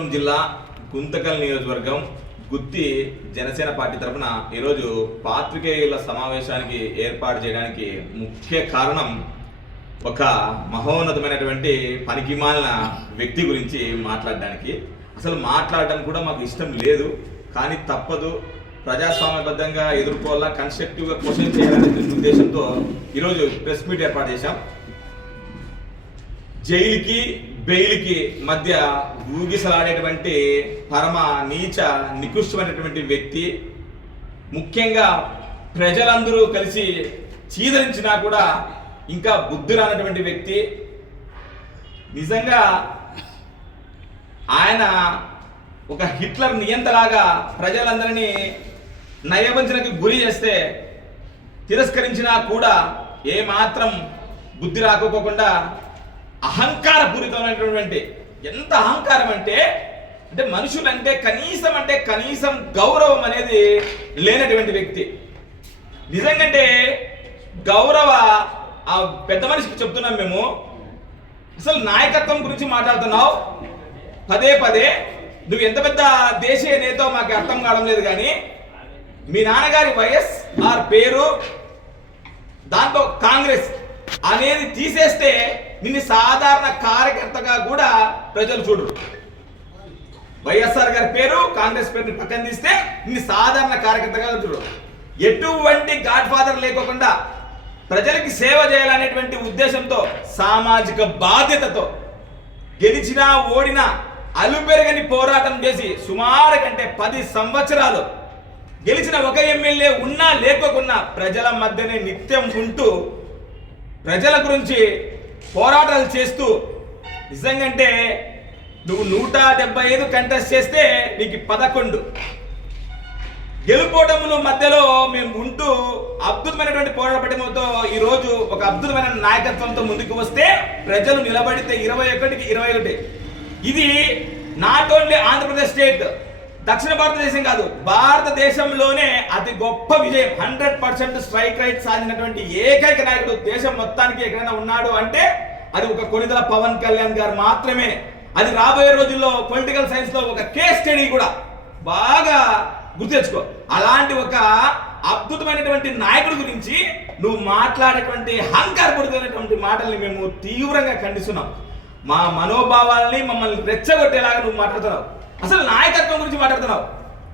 అనంతపురం జిల్లా గుంతకల్ నియోజకవర్గం గుత్తి జనసేన పార్టీ తరఫున ఈరోజు పాత్రికేయుల సమావేశానికి ఏర్పాటు చేయడానికి ముఖ్య కారణం ఒక మహోన్నతమైనటువంటి పనికి మాలిన వ్యక్తి గురించి మాట్లాడడానికి అసలు మాట్లాడటం కూడా మాకు ఇష్టం లేదు కానీ తప్పదు ప్రజాస్వామ్యబద్ధంగా ఎదుర్కోవాలా కన్స్ట్రక్టివ్గా క్వశ్చన్ చేయాలనే ఉద్దేశంతో ఈరోజు ప్రెస్ మీట్ ఏర్పాటు చేశాం జైలుకి బెయిల్కి మధ్య ఊగిసలాడేటువంటి పరమ నీచ నికృష్టమైనటువంటి వ్యక్తి ముఖ్యంగా ప్రజలందరూ కలిసి చీదరించినా కూడా ఇంకా బుద్ధి రానటువంటి వ్యక్తి నిజంగా ఆయన ఒక హిట్లర్ నియంతలాగా ప్రజలందరినీ నయవంచనకి గురి చేస్తే తిరస్కరించినా కూడా ఏమాత్రం బుద్ధి రాకపోకుండా అహంకారపూరితమైనటువంటి ఎంత అహంకారం అంటే అంటే మనుషులంటే కనీసం అంటే కనీసం గౌరవం అనేది లేనటువంటి వ్యక్తి నిజంగంటే గౌరవ ఆ పెద్ద మనిషికి చెప్తున్నాం మేము అసలు నాయకత్వం గురించి మాట్లాడుతున్నావు పదే పదే నువ్వు ఎంత పెద్ద దేశీయ నేతో మాకు అర్థం కావడం లేదు కానీ మీ నాన్నగారి వయస్ ఆర్ పేరు దాంతో కాంగ్రెస్ అనేది తీసేస్తే నిన్ను సాధారణ కార్యకర్తగా కూడా ప్రజలు చూడరు వైఎస్ఆర్ గారి పేరు కాంగ్రెస్ పేరుని పక్కన తీస్తే నిన్ను సాధారణ కార్యకర్తగా చూడరు ఎటువంటి గాడ్ ఫాదర్ లేకోకుండా ప్రజలకి సేవ చేయాలనేటువంటి ఉద్దేశంతో సామాజిక బాధ్యతతో గెలిచినా ఓడినా అలుపెరగని పోరాటం చేసి సుమారు కంటే పది సంవత్సరాలు గెలిచిన ఒక ఎమ్మెల్యే ఉన్నా లేకోకున్నా ప్రజల మధ్యనే నిత్యం ఉంటూ ప్రజల గురించి పోరాటాలు చేస్తూ నిజంగంటే నువ్వు నూట డెబ్బై ఐదు కంటెస్ట్ చేస్తే నీకు పదకొండు గెలుపోవడం మధ్యలో మేము ఉంటూ అద్భుతమైనటువంటి ఈ ఈరోజు ఒక అద్భుతమైన నాయకత్వంతో ముందుకు వస్తే ప్రజలు నిలబడితే ఇరవై ఒకటికి ఇరవై ఒకటి ఇది నాట్ ఓన్లీ ఆంధ్రప్రదేశ్ స్టేట్ దక్షిణ భారతదేశం కాదు భారతదేశంలోనే అతి గొప్ప విజయం హండ్రెడ్ పర్సెంట్ స్ట్రైక్ రైట్ సాధించినటువంటి ఏకైక నాయకుడు దేశం మొత్తానికి ఎక్కడైనా ఉన్నాడు అంటే అది ఒక కొలిదల పవన్ కళ్యాణ్ గారు మాత్రమే అది రాబోయే రోజుల్లో పొలిటికల్ సైన్స్ లో ఒక కేస్ స్టడీ కూడా బాగా గుర్తు తెచ్చుకో అలాంటి ఒక అద్భుతమైనటువంటి నాయకుడి గురించి నువ్వు మాట్లాడేటువంటి హంకారపడుతున్నటువంటి మాటల్ని మేము తీవ్రంగా ఖండిస్తున్నాం మా మనోభావాల్ని మమ్మల్ని రెచ్చగొట్టేలాగా నువ్వు మాట్లాడుతున్నావు అసలు నాయకత్వం గురించి మాట్లాడుతున్నావు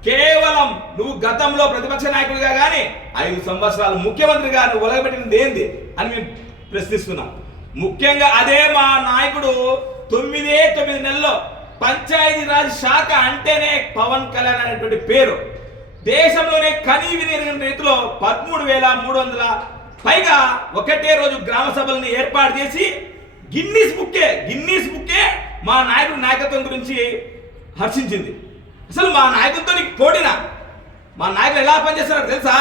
కేవలం నువ్వు గతంలో ప్రతిపక్ష నాయకుడిగా కానీ ఐదు సంవత్సరాలు ముఖ్యమంత్రిగా నువ్వు ఒలగబెట్టినది ఏంది అని మేము ప్రశ్నిస్తున్నాం ముఖ్యంగా అదే మా నాయకుడు తొమ్మిదే తొమ్మిది నెలల్లో పంచాయతీ రాజ్ శాఖ అంటేనే పవన్ కళ్యాణ్ అనేటువంటి పేరు దేశంలోనే కనీ వినియోగం రీతిలో పదమూడు వేల మూడు వందల పైగా ఒకటే రోజు గ్రామ సభలను ఏర్పాటు చేసి గిన్నీస్ బుక్కే గిన్నీస్ బుక్కే మా నాయకుడు నాయకత్వం గురించి హర్షించింది అసలు మా నాయకులతో నీకు పోటీనా మా నాయకులు ఎలా పనిచేస్తున్నారు తెలుసా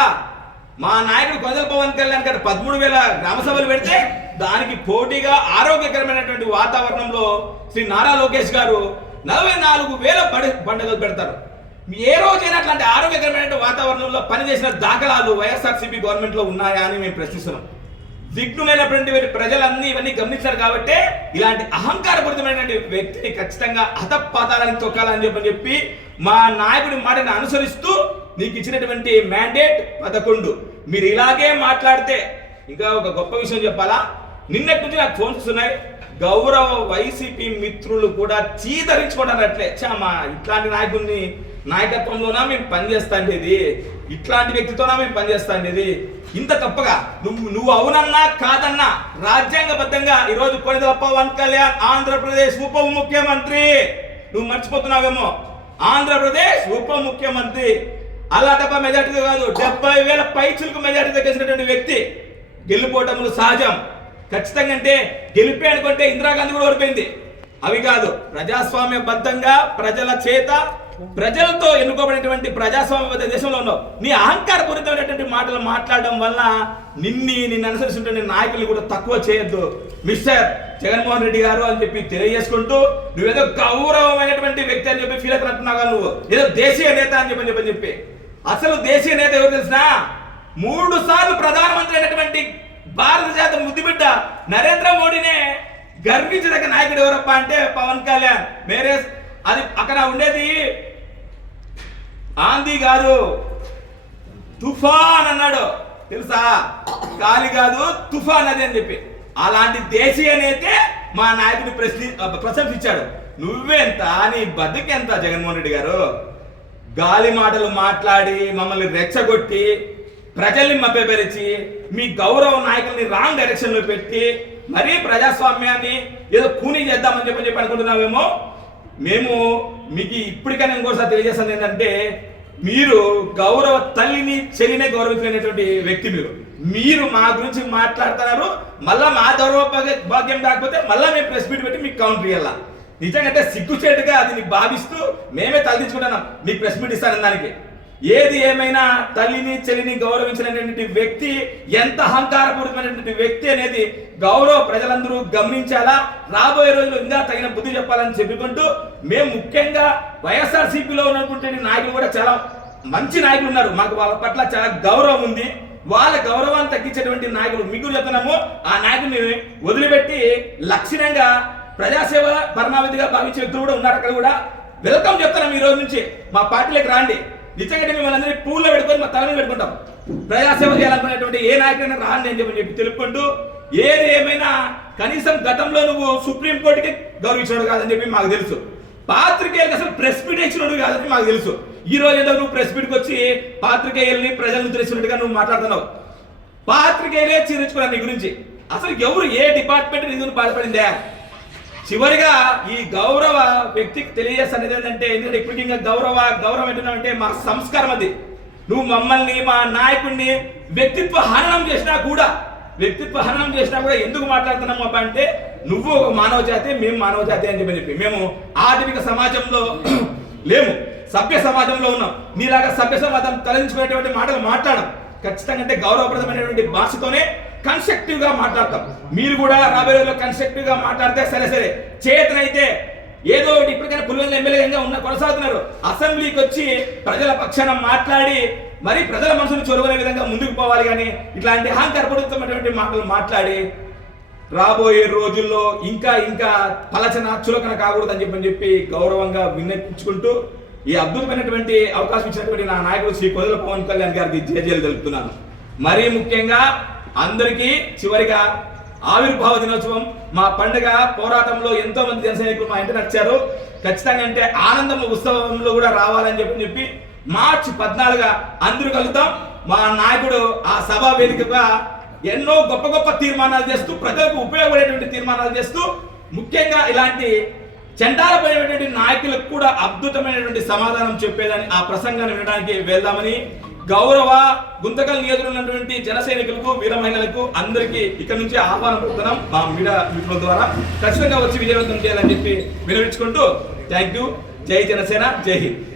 మా నాయకుడు కొందరు పవన్ కళ్యాణ్ గారు పదమూడు వేల గ్రామ సభలు పెడితే దానికి పోటీగా ఆరోగ్యకరమైనటువంటి వాతావరణంలో శ్రీ నారా లోకేష్ గారు నలభై నాలుగు వేల పడి పండుగలు పెడతారు ఏ రోజైనా అట్లాంటి ఆరోగ్యకరమైన వాతావరణంలో పనిచేసిన దాఖలాలు వైఎస్ఆర్సీపీ గవర్నమెంట్లో ఉన్నాయా అని మేము ప్రశ్నిస్తున్నాం విఘ్నులైనటువంటి ప్రజలన్నీ ఇవన్నీ గమనించారు కాబట్టి ఇలాంటి అహంకారపూరితమైనటువంటి వ్యక్తిని ఖచ్చితంగా హతపాతాలని తొక్కాలని చెప్పని చెప్పి మా నాయకుడి మాటను అనుసరిస్తూ నీకు ఇచ్చినటువంటి మ్యాండేట్ పదకొండు మీరు ఇలాగే మాట్లాడితే ఇంకా ఒక గొప్ప విషయం చెప్పాలా నిన్నటి నుంచి నాకు ఫోన్స్ ఉన్నాయి గౌరవ వైసీపీ మిత్రులు కూడా చీదరించుకోవడం అట్లే చా మా ఇట్లాంటి నాయకుడిని నాయకత్వంలోనా మేము పనిచేస్తాండేది ఇట్లాంటి వ్యక్తితోనా మేము పనిచేస్తాండేది ఇంత తప్పగా నువ్వు నువ్వు అవునన్నా కాదన్నా రాజ్యాంగబద్ధంగా ఈరోజు కొనిదప్ప వన్ కళ్యాణ్ ఆంధ్రప్రదేశ్ ఉప ముఖ్యమంత్రి నువ్వు మర్చిపోతున్నావేమో ఆంధ్రప్రదేశ్ ఉప ముఖ్యమంత్రి అలా తప్ప మెజార్టీతో కాదు డెబ్బై వేల పైచులకు మెజార్టీ తగ్గించినటువంటి వ్యక్తి గెలుపోవటములు సహజం ఖచ్చితంగా అంటే గెలిపే అనుకుంటే ఇందిరాగాంధీ కూడా ఓడిపోయింది అవి కాదు ప్రజాస్వామ్యబద్ధంగా ప్రజల చేత ప్రజలతో ఎన్నుకోబడినటువంటి ప్రజాస్వామ్య దేశంలో ఉన్నావు నీ పూరితమైనటువంటి మాటలు మాట్లాడడం వల్ల నిన్ని నిన్ను అనుసరిస్తుంటే నాయకులు కూడా తక్కువ చేయొద్దు మిస్టర్ జగన్మోహన్ రెడ్డి గారు అని చెప్పి తెలియజేసుకుంటూ నువ్వేదో గౌరవమైనటువంటి వ్యక్తి అని చెప్పి ఫీల్ అవుతున్నట్టున్నావు నువ్వు ఏదో దేశీయ నేత అని చెప్పి చెప్పని చెప్పి అసలు దేశీయ నేత ఎవరు తెలిసినా మూడు సార్లు ప్రధానమంత్రి అయినటువంటి భారత జాత ముద్దుబిడ్డ నరేంద్ర మోడీనే గర్వించదగ్గ నాయకుడు ఎవరప్ప అంటే పవన్ కళ్యాణ్ మేరే అది అక్కడ ఉండేది ఆంది కాదు తుఫాన్ అన్నాడు తెలుసా గాలి కాదు తుఫాన్ అది అని చెప్పి అలాంటి దేశీయనైతే మా నాయకుని ప్రశ్ని ప్రశంసించాడు నువ్వెంత నీ బతుకెంత జగన్మోహన్ రెడ్డి గారు గాలి మాటలు మాట్లాడి మమ్మల్ని రెచ్చగొట్టి ప్రజల్ని మభ్యపరిచి మీ గౌరవ నాయకుల్ని రాంగ్ డైరెక్షన్లో పెట్టి మరీ ప్రజాస్వామ్యాన్ని ఏదో కూని చేద్దామని చెప్పి చెప్పి అనుకుంటున్నావేమో మేము మీకు ఇప్పటికైనా ఇంకోసారి తెలియజేస్తుంది ఏంటంటే మీరు గౌరవ తల్లిని చెల్లినే గౌరవించలేనటువంటి వ్యక్తి మీరు మీరు మా గురించి మాట్లాడుతున్నారు మళ్ళా మా గౌరవ భాగ్యం కాకపోతే మళ్ళా మేము ప్రెస్ మీట్ పెట్టి మీకు కౌంటర్ ఇవ్వాలా నిజంగా అంటే సిగ్గుచేటుగా అది మీకు భావిస్తూ మేమే తలదించుకుంటున్నాం మీకు ప్రెస్ మీట్ ఇస్తాను దానికి ఏది ఏమైనా తల్లిని చెల్లిని గౌరవించినటువంటి వ్యక్తి ఎంత అహంకారపూరితమైనటువంటి వ్యక్తి అనేది గౌరవ ప్రజలందరూ గమనించాలా రాబోయే రోజులు ఇంకా తగిన బుద్ధి చెప్పాలని చెప్పుకుంటూ మేము ముఖ్యంగా వైఎస్ఆర్సీపీలో ఉన్నటువంటి నాయకులు కూడా చాలా మంచి నాయకులు ఉన్నారు మాకు వాళ్ళ పట్ల చాలా గౌరవం ఉంది వాళ్ళ గౌరవాన్ని తగ్గించేటువంటి నాయకులు మీకు చెప్తున్నాము ఆ నాయకుడిని వదిలిపెట్టి లక్షణంగా ప్రజాసేవ పరమావధిగా భావించే వ్యక్తులు కూడా ఉన్నారు అక్కడ కూడా వెల్కమ్ చెప్తున్నాం ఈ రోజు నుంచి మా పార్టీలకు రాండి నిజంగా మిమ్మల్ని అందరినీ పూల్లో పెట్టుకొని మా తల మీద పెట్టుకుంటాం ప్రజాసేవ చేయాలనుకునేటువంటి ఏ నాయకుడైనా రాని అని చెప్పి చెప్పి తెలుపుకుంటూ ఏది ఏమైనా కనీసం గతంలో నువ్వు సుప్రీంకోర్టుకి గౌరవించినాడు కాదని చెప్పి మాకు తెలుసు పాత్రికేయులకు అసలు ప్రెస్ మీట్ ఇచ్చినట్టు కాదని మాకు తెలుసు ఈ రోజు ఏదో నువ్వు ప్రెస్ మీట్కి వచ్చి పాత్రికేయుల్ని ప్రజలను తెలిసినట్టుగా నువ్వు మాట్లాడుతున్నావు పాత్రికేయులే చీరించుకున్నాను నీ గురించి అసలు ఎవరు ఏ డిపార్ట్మెంట్ నిధులు బాధపడిందే చివరిగా ఈ గౌరవ వ్యక్తికి తెలియజేస్తాను ఏంటంటే ఎందుకంటే ఇప్పుడు ఇంకా గౌరవ గౌరవం ఏంటంటే మా సంస్కారం అది నువ్వు మమ్మల్ని మా నాయకుడిని వ్యక్తిత్వ హరణం చేసినా కూడా వ్యక్తిత్వ హరణం చేసినా కూడా ఎందుకు మాట్లాడుతున్నాం అబ్బా అంటే నువ్వు ఒక మానవ జాతి మేము మానవ జాతి అని చెప్పి మేము ఆధునిక సమాజంలో లేము సభ్య సమాజంలో ఉన్నాం మీలాగా సభ్య సమాజం తలంచుకునేటువంటి మాటలు మాట్లాడం ఖచ్చితంగా అంటే గౌరవప్రదమైనటువంటి భాషతోనే గా మాట్లాడతాం మీరు కూడా రాబోయే రోజుల్లో గా మాట్లాడితే సరే సరే చేతనైతే ఏదో ఒకటి ఇప్పటికైనా పులివెల ఎమ్మెల్యేగా ఉన్న కొనసాగుతున్నారు అసెంబ్లీకి వచ్చి ప్రజల పక్షాన మాట్లాడి మరి ప్రజల మనసును చొరవనే విధంగా ముందుకు పోవాలి కానీ ఇట్లాంటి అహంకార పడుతున్నటువంటి మాటలు మాట్లాడి రాబోయే రోజుల్లో ఇంకా ఇంకా పలచన చులకన కాకూడదని చెప్పని చెప్పి గౌరవంగా విన్నపించుకుంటూ ఈ అద్భుతమైనటువంటి అవకాశం ఇచ్చినటువంటి నా నాయకుడు శ్రీ కొదల పవన్ కళ్యాణ్ గారికి జేజేలు తెలుపుతున్నాను మరీ ముఖ్యంగా అందరికీ చివరిగా ఆవిర్భావ దినోత్సవం మా పండుగ పోరాటంలో ఎంతో మంది జనసైనికులు మా ఇంటి నచ్చారు ఖచ్చితంగా అంటే ఆనందం ఉత్సవంలో కూడా రావాలని చెప్పి చెప్పి మార్చి పద్నాలుగ అందరూ కలుద్దాం మా నాయకుడు ఆ సభా వేదికగా ఎన్నో గొప్ప గొప్ప తీర్మానాలు చేస్తూ ప్రజలకు ఉపయోగపడేటువంటి తీర్మానాలు చేస్తూ ముఖ్యంగా ఇలాంటి చండాలపడేటువంటి నాయకులకు కూడా అద్భుతమైనటువంటి సమాధానం చెప్పేదని ఆ ప్రసంగాన్ని వినడానికి వెళ్దామని గౌరవ గుంతకల్ నియోజకవర్గం ఉన్నటువంటి జన సైనికులకు వీర మహిళలకు అందరికీ ఇక్కడ నుంచి ఆహ్వానం పొందుతున్నాం మా మీడియా మిత్రుల ద్వారా ఖచ్చితంగా వచ్చి విజయవంతం చేయాలని చెప్పి వినవించుకుంటూ థ్యాంక్ యూ జై జనసేన జై హింద్